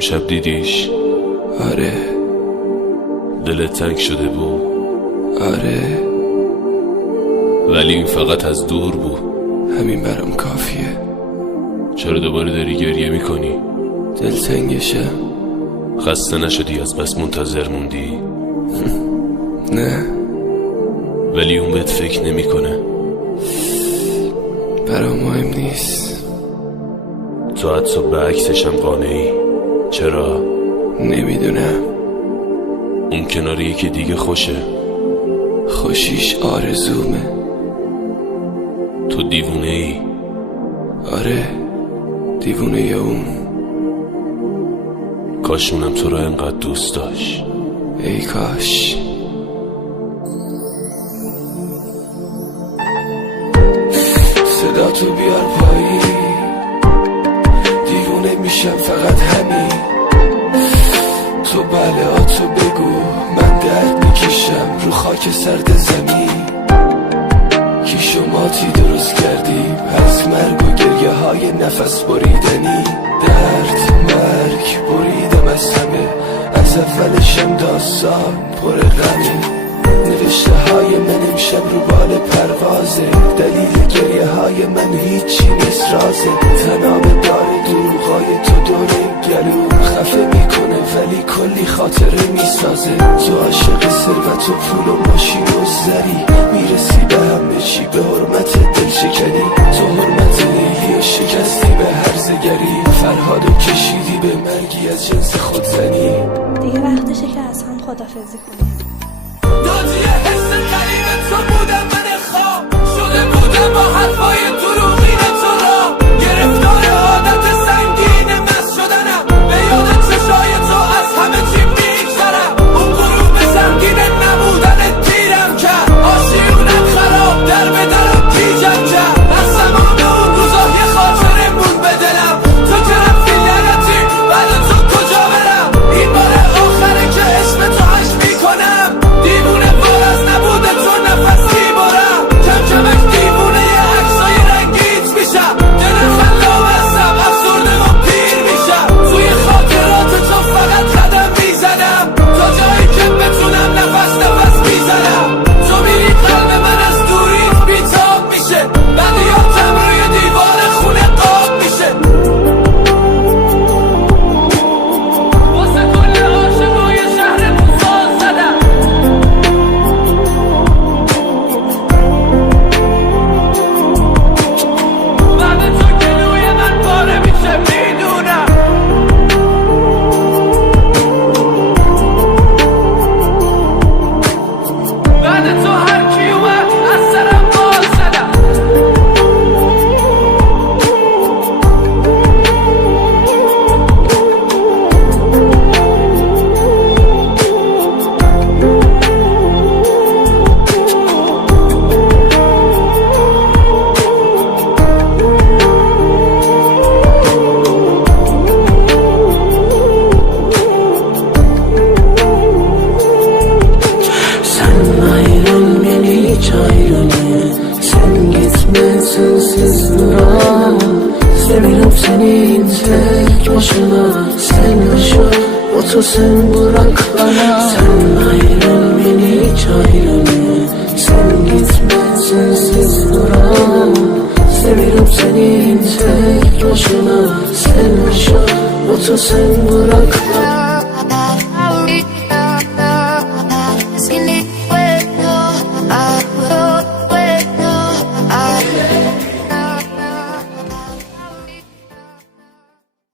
شب دیدیش؟ آره. دلت تنگ شده بود؟ آره، ولی این فقط از دور بود. همین برام کافیه. چرا دوباره داری گریه میکنی؟ دلتنگشم. خسته نشدی از بس منتظر موندی؟ نه، ولی اون بهت فکر نمیکنه. برام مهم نیست. تو حتی به عکسشم قانعی. چرا؟ نمیدونم. اون کنار یکی دیگه خوشه. خوشیش آرزومه. تو دیوونه ای. آره، دیوونه اون. کاش اونم تو رو انقدر دوست داشت. ای کاش. صدا تو بیار پایین، دیوونه میشم فقط همین. تو بله تو بگو، من درد میکشم رو خاک سرد زمین. کی شماتی درست کردی از مرگ و گریه های نفس بریدنی. درد مرگ بریدم از همه، از اولشم داستان پر غمه. نوشته های من امشب رو بال پروازه، دلیل گریه های من هیچی نیست رازه. تناب دار دروغای تو دوره گلو خفه میکنه ولی کلی خاطره میسازه. تو عاشق ثروت و پول و ماشین و زری، میرسی به همه چی به حرمت دل شکنی. تو حرمت لیلی و شکستی به هرزگری، فرهادو کشیدی به مرگی از جنس خودزنی. دیگه وقتشه که از هم خدافزی کنیم. ناجی حس قریب تو بودم، من خواب شده بودم با حرفای دروغین تو را. گرفتار عادت سنگین مست شدنم، به یاد چشای تو از همه چی میگذرم. اون غروب سنگین نبودن دیرم کرد، آشیونم خراب در به درم پیجم کرد. از تمام اون روزا یه خاطره مون به دلم، تو که رفتی لعنتی بعد تو کجا برم. این بار آخره که اسم تو عشق میکنم، دیوونه بار از نبوده تو نفس میبرم. کم کمک دیوونه یه عکسای رنگیت میشم، دل خلاب هستم افسرده و پیر میشم. توی خاطرات تو فقط قدم میزنم، تا جایی که بتونم نفس میزنم. تو میری قلب من از دوریت بیتاب میشه، بدیاتم روی دیوار خونه قاب میشه. واسه کل عاشقای شهرمون ساز زدم. بعد تو گلوی من پاره میشه میدونم. بعد تو هر کی اومد از سرم بال زدم. Sen ayrıl beni hiç ayrılma, sen gitme sensiz duramam. Seviyorum seni tek başına, sen yaşa otur sen bırak bana. Sen ayrıl beni hiç ayrılma, sen gitme sensiz duramam. Seviyorum seni tek başına, sen yaşa otur sen bırak bana.